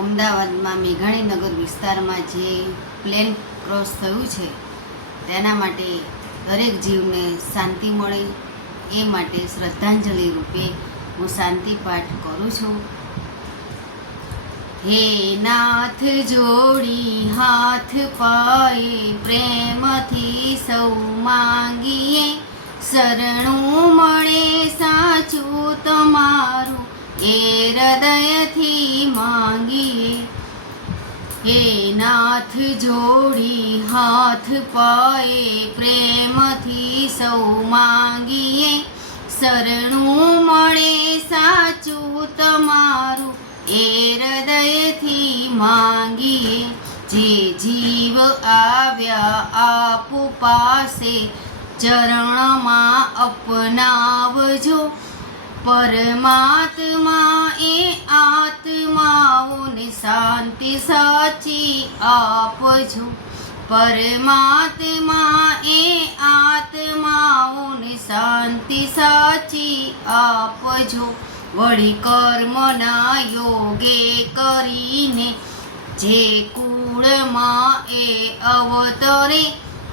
અમદાવાદમાં મેઘાણીનગર વિસ્તારમાં જે પ્લેન ક્રોસ થયું છે તેના માટે દરેક જીવને શાંતિ મળે એ માટે શ્રદ્ધાંજલિ રૂપે હું શાંતિ પાઠ કરું છું. હે નાથ જોડી હાથ પાએ પ્રેમથી સૌ માંગીએ, શરણું મળે સાચું તમારું એ હૃદયથી માંગીએ. હે નાથ જોડી હાથ પાએ પ્રેમથી સૌ માંગીએ, શરણું મળે સાચું તમારું એ હૃદયથી માંગીએ. જે જીવ આવ્યા આપુ પાસે ચરણમાં અપનાવજો, પરમાત્મા એ આત્માઓને શાંતિ સાચી આપજો. પરમાત્મા એ આત્માઓને શાંતિ સાચી આપજો. વળી કર્મના યોગે કરીને જે કુળમાં એ અવતરે,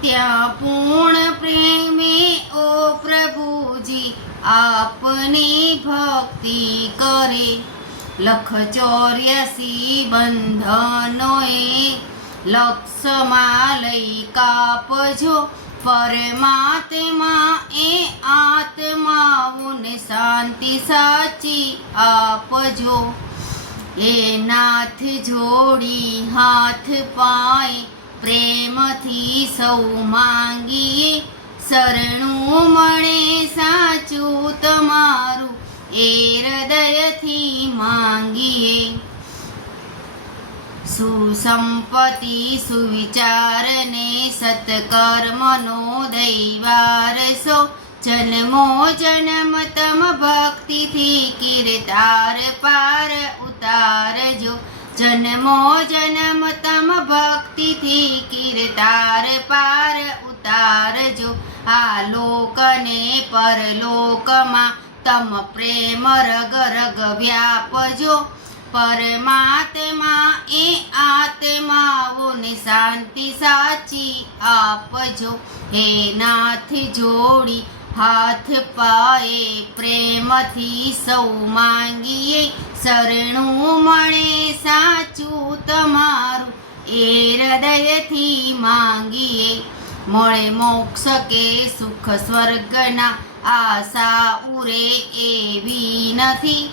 ત્યાં પૂર્ણ પ્રેમે ઓ પ્રભુજી આપની ભક્તિ કરે. 184 બંધનોએ લક્ષમાં લઈ કાપજો, પરમાત્મા એ આત્માઓને શાંતિ સાચી આપજો. એ નાથ જોડી હાથ પાએ પ્રેમથી સૌ માંગીએ, શરણું મળે સાચું તમારું એ હૃદયથી માંગીએ. સુસંપત્તિ સુવિચારને સત્કર્મનો દૈવારસો, જન્મો જન્મ તમ ભક્તિથી કીર્તાર પાર ઉતારજો. જન્મો જન્મ તમ ભક્તિથી કીર્તાર પાર ઉતારજો. આ લોકને પરલોકમાં તમ પ્રેમ રગ રગ વ્યાપજો. પરમાત્મા એ આત્માઓને શાંતિ સાચી આપજો. હે નાથ જોડી હાથ પાએ પ્રેમથી સૌ માંગીએ, શરણું મળે સાચું તમારું એ હૃદયથી માંગીએ. મળે મોક્ષ કે સુખ સ્વર્ગના આશા ઉરે એવી નથી.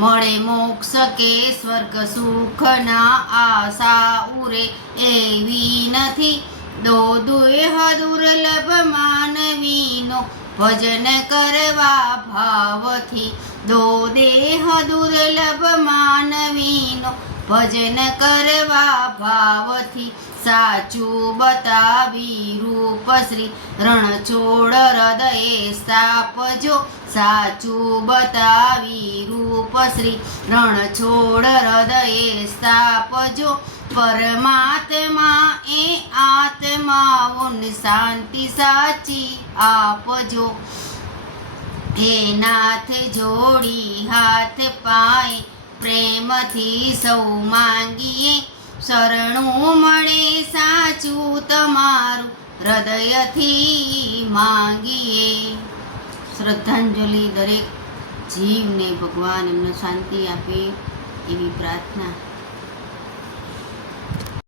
મળે મોક્ષ કે સ્વર્ગ સુખના આશા ઉરે એવી નથી. દેહ દુર્લભ માનવીનો ભજન કરવા ભાવથી. દેહ દુર્લભ માનવીનો ભજન કરવા ભાવથી. સાચું બતાવી રૂપશ્રી રણછોડ હૃદયે સ્થાપજો. સાચું બતાવી રૂપશ્રી રણછોડ હૃદયે સ્થાપજો. પરમાત્મા એ આત્માઓને શાંતિ સાચી આપજો. હે નાથ જોડી હાથ પાએ પ્રેમથી સૌ માંગીએ, શરણું મળે સાચું તમારું હૃદયથી માંગીએ. શ્રદ્ધાંજલિ દરેક જીવને ભગવાન એમને શાંતિ આપે એવી પ્રાર્થના.